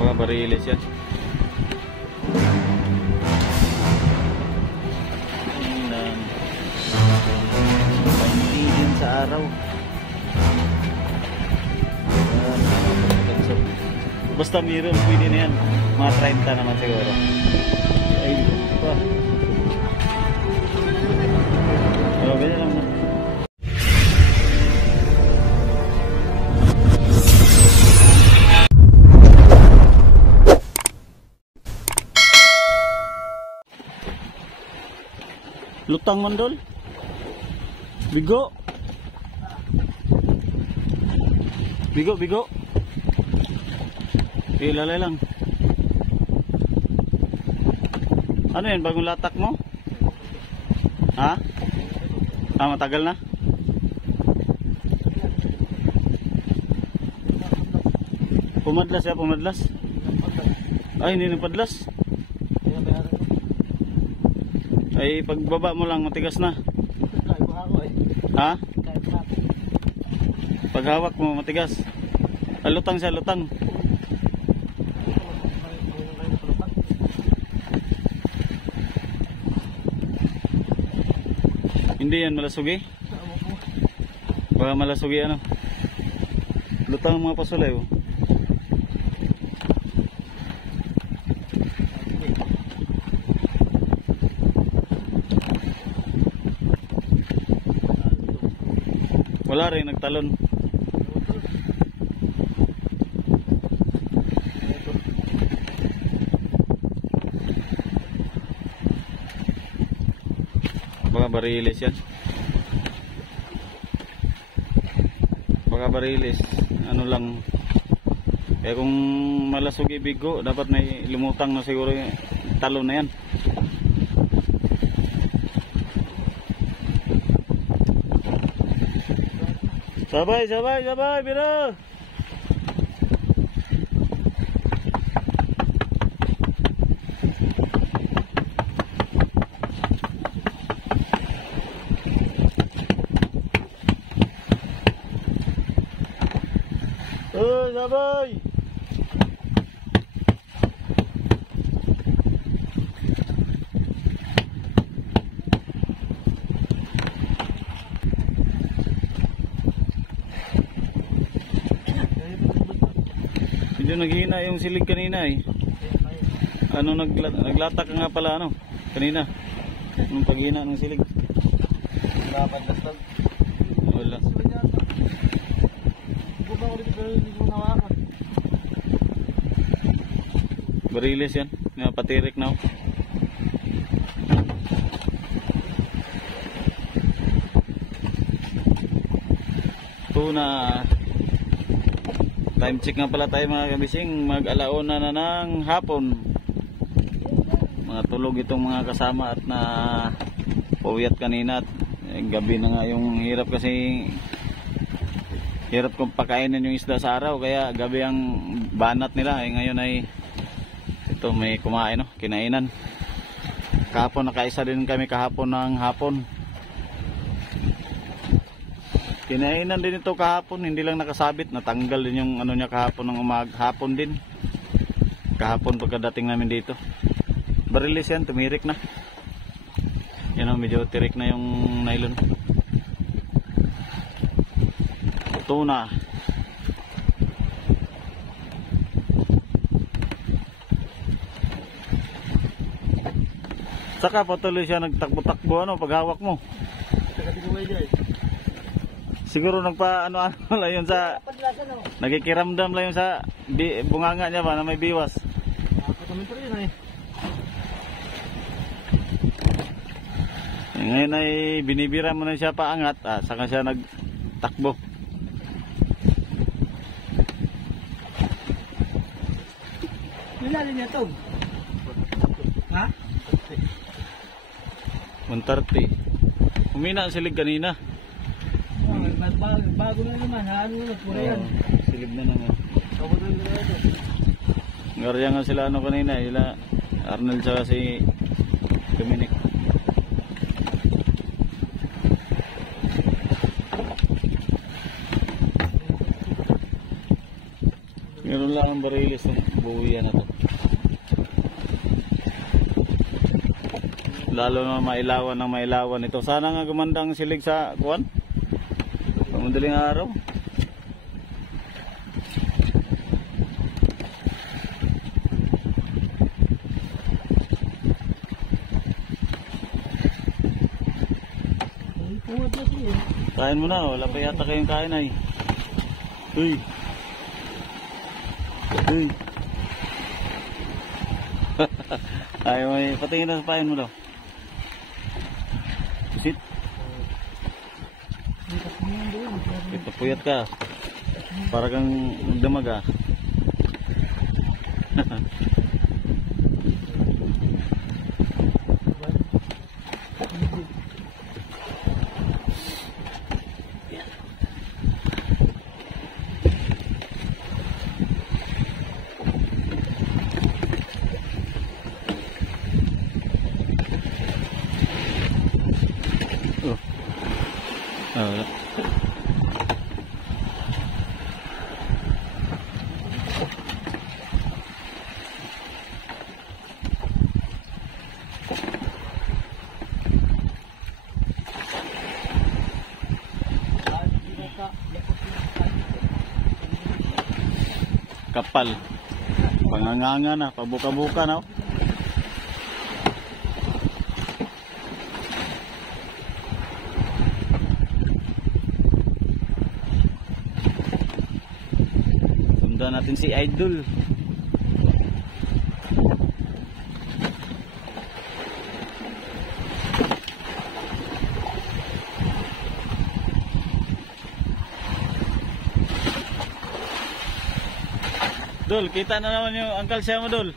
Mga bariles yan. Painilin sa araw. Basta meron, pwede na yan. Mga 30 naman siguro. Ay, pa. Oh, ganyan lang na. Lutang mandol. Bigo. Bigo, bigo. Ilalay lang. Ano yan? Bagong latak mo? Ha? Ah, matagal na? Pumadlas ya, pumadlas. Ay, hindi napadlas. Ay, pagbaba mo lang, matigas na. Ha? Paghawak mo, matigas. Lutang siya, lutang. Hindi yan malasugi. Baka malasugi ano. Lutang ang mga pasulay oh. Wala rin nagtalon. Baka bariles yan. Baka bariles. Ano lang. Kaya kung malasog ibigo, dapat may lumutang na siguro yung talon na yan. Sabay, sabay, sabay, biro. Sabay. Medyo naghihina yung silig kanina eh. Ano naglatak nga pala ano kanina. Yung paghihina ng silig. Wala. Bariles yan. Patirik na. Tuna. Time check nga pala tayo mga kabising. Mag-alauna na ng hapon. Mga tulog itong mga kasama at na puyat kanina at gabi na nga yung hirap kasi hirap kong pakainin yung isda sa araw kaya gabi ang banat nila ngayon ay ito may kumain no, kinainan. Kahapon nakaisa din kami kahapon ng hapon. Kinainan din ito kahapon, hindi lang nakasabit, natanggal din yung ano niya kahapon ng hapon din. Kahapon pagkadating namin dito. Bariles yan, tumirik na. Yan o, medyo tirik na yung nylon. Tuna. Saka patuloy siya nagtakbo-takbo ano paghawak mo. Siguro nagpa ano-ano lang yun sa nagikiramdam lang yun sa bunganga niya ba na may biwas. Ngayon ay binibira mo na siya paangat saka siya nagtakbo. Nilalin niya ito. Ha? 130. Humina ang silig kanina. Bago na naman, ano na, pura yan. Silib na naman. Ngarya nga sila ano kanina, sila Arnold saka si Dominic. Meron lang ang barilis ng buhuyan na to. Lalo na mailawan ng mailawan ito. Sana nga gumandang silig sa kuwan. Pamadaling araw. Puwad na siya. Kain mo na, wala pa yata kayong kain ay. Uy. Uy. Ayaw mo, patingin na sa pain mo daw. Pusit. Ito puyat ka. Para kang magdamag ah. Wala. Kapal. Panganganga na, pabuka-buka na. Sundan natin si Idol. Dol, kita na naman yung Uncle Siya mo, Dol.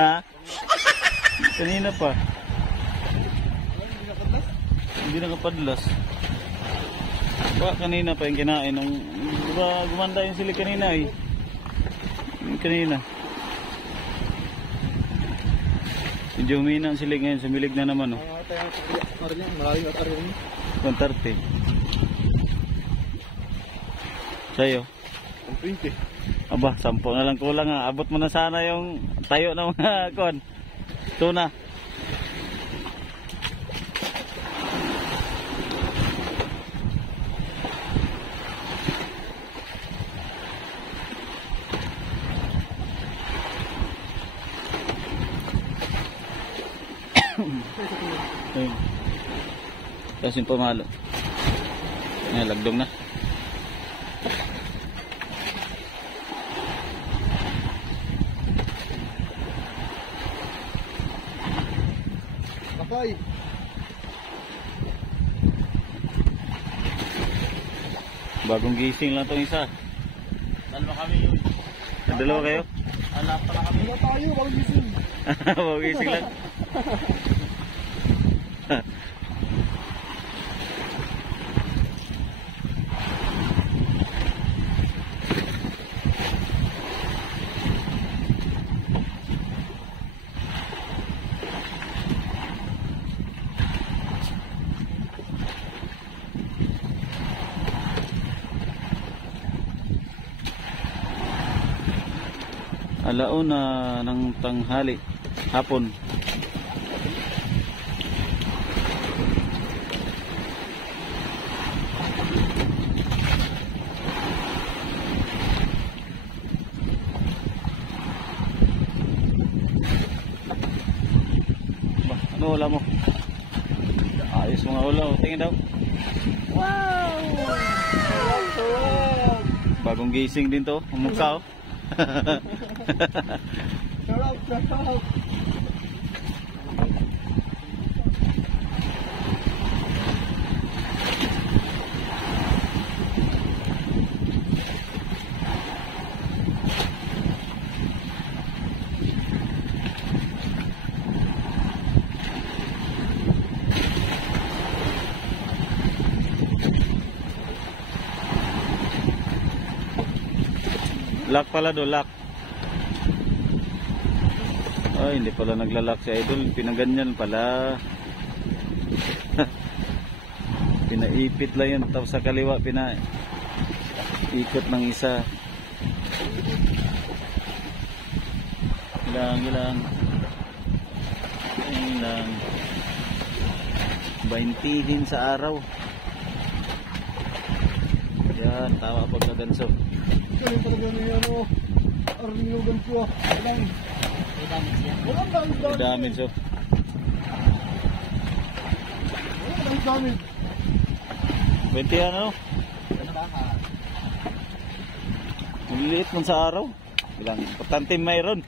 Ha? Kanina pa. Hindi nakapadlas. Baka kanina pa yung kinain. Diba gumanda yung sili kanina eh. Yung kanina. Medyo humina ang sili ngayon. Sumilig na naman oh. Maraming atari rin. 130. Sa'yo? 20. Aba, 10 na lang kulang ha. Abot mo na sana yung tayo ng mga kon. Tuna. Ayun. Tapos yung pamalo. Ayan, lagdong na. Kapay. Bagong gising lang itong isa. Dalawa kami yun. Dalawa kayo? Alap pala kami. Wala tayo, bagong gising. Bagong gising lang. Alauna ng tanghali, hapon. Ba, ano wala mo? Ayos mga ulaw, tingin daw. Wow! Bagong gising din to, mukha oh. Sarap, sarap. Lock pala do, lock. Ay, hindi pala naglalak si Idol. Pinaganyan pala. Pinaipit lang yun. Tapos sa kaliwa, ikot ng isa. Ilang. Ilang. 20 sa araw. Yan, tama pagkaganso. Galing talaga niya, ano. Arnilugan ko. Walang. Walang Damage, oh. Walang damage. 20 ano? Maliit man sa araw. Bilang importante mayroon.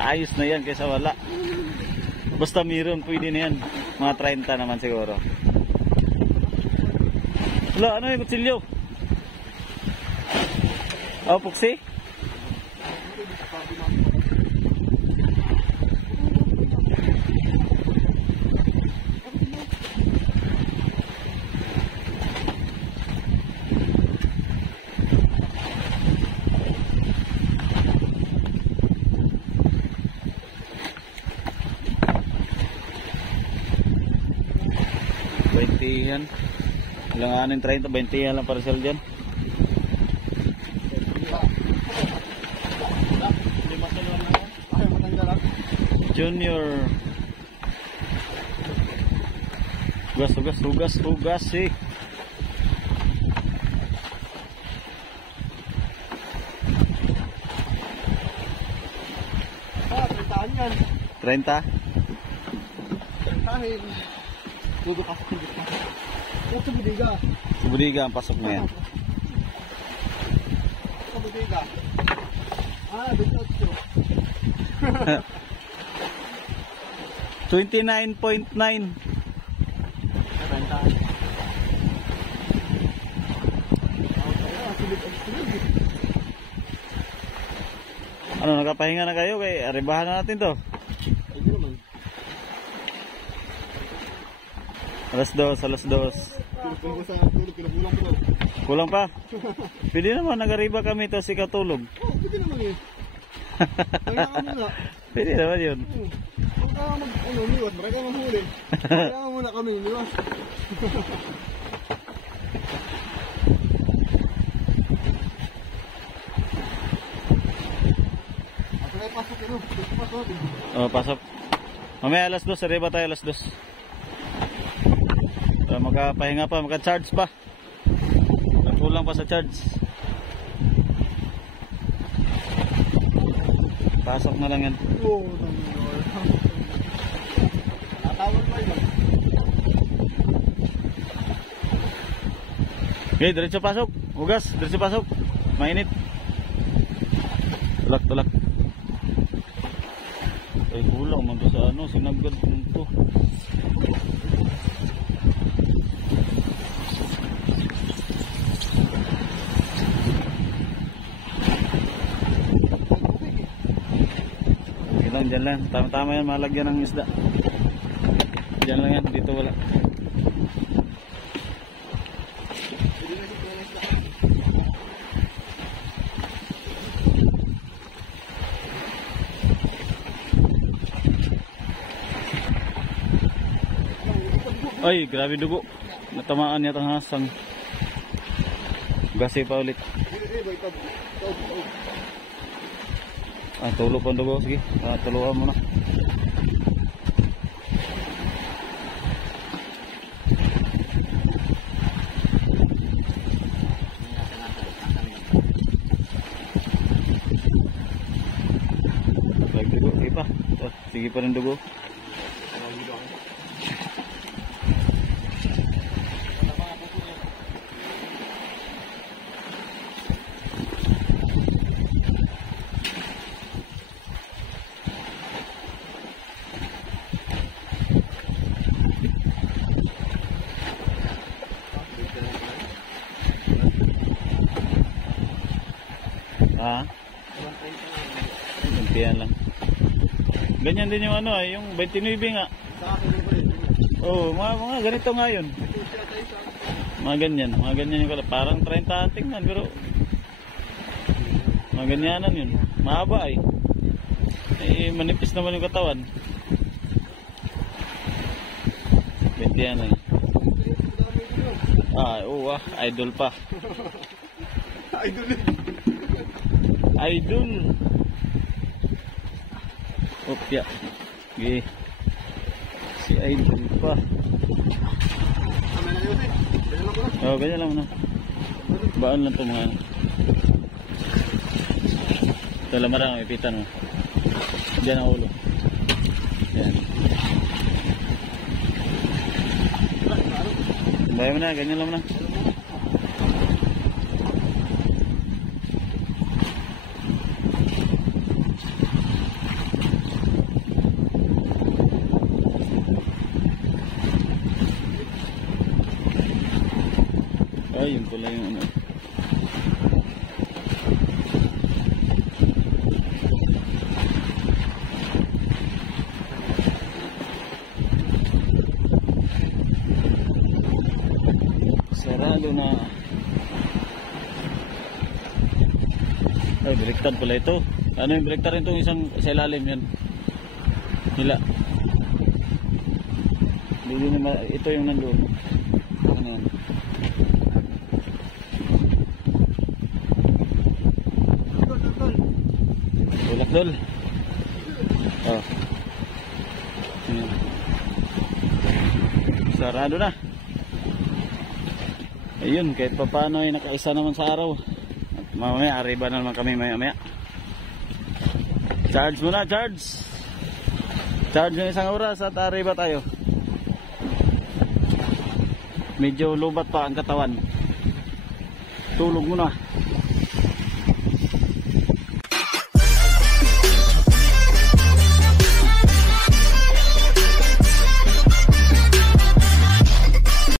Ayos na yan kaysa wala. Basta mayroon, pwede na yan. Mga 30 naman siguro. Wala, ano yung kutsilyo? Oh, puksi? Yan. Ilanganin 30, 20 yan lang parcel dyan. Junior. Hugas eh. Ah, 30 yan. 30? 30. Duduk ako. Sa budiga. Sa budiga ang pasok na yan. Sa budiga. Ah, dito. 29.9. Ano, nakapahinga na kayo? Kaya aribahan na natin to. Alas 2. Kulang pa? Pwede naman, nagariba kami to si katulog. Oh, pwede naman eh. Kailangan muna. Pwede naman yun. Pagka liwat, marami kang mahuli. Kailangan muna kami, liwat. Pasok yun, pasok. Oh, pasok. Mamaya alas 2, ariba tayo alas 2. Para makapahinga pa, maka-charge pa. Nagkulang pa sa charge. Pasok na lang yan. Oo, natawag pa yun. Okay, diretso pasok. Hugas, diretso pasok. Mainit. Tulak. Ay, kulang man to sa ano, sinagad to. Diyan lang, tama-tama yan, malagyan ng isda. Diyan lang yan, dito wala. Ay, grabe dugo. Natamaan yata ang hasang. Gasi pa ulit. Ah, tulo pa ang dugo. Sige, tuluan mo na. Lagi dugo, sige pa. Sige pa rin dugo. Ah, gantian lang. Ganyan din yung ano yung 29 nga. Oh, mga ganito nga yun. Mga ganyan yung parang 30 tingnan pero mga ganyanan yun. Mahaba eh. Eh manipis naman yung katawan. Maliit yan eh. Oo idol pa. Idol eh. Idol. Opya. Okay. Si idol pa. Kami na yun eh. Ganyan lang ko na. Oo, ganyan lang na. Baan lang ito mga ano. Ito lang marang, ipitan mo. Diyan ang ulo. Yan. Bayan mo na, ganyan lang mo na. Ay, yun pala yung ano. Sarado na. Ay, baliktad pala ito. Ano yung baliktad rin itong isang sa ilalim yan? Hila. Ito yung nandun. Ano yan? Tulak dol. Oh. Ayan. Sarado na. Ayun, kahit pa paano ay nakaisa naman sa araw. At mamaya, arriba na naman kami maya. Charge muna, charge. Charge ng 1 oras at arriba tayo. Medyo lubat pa ang katawan. Tulog muna.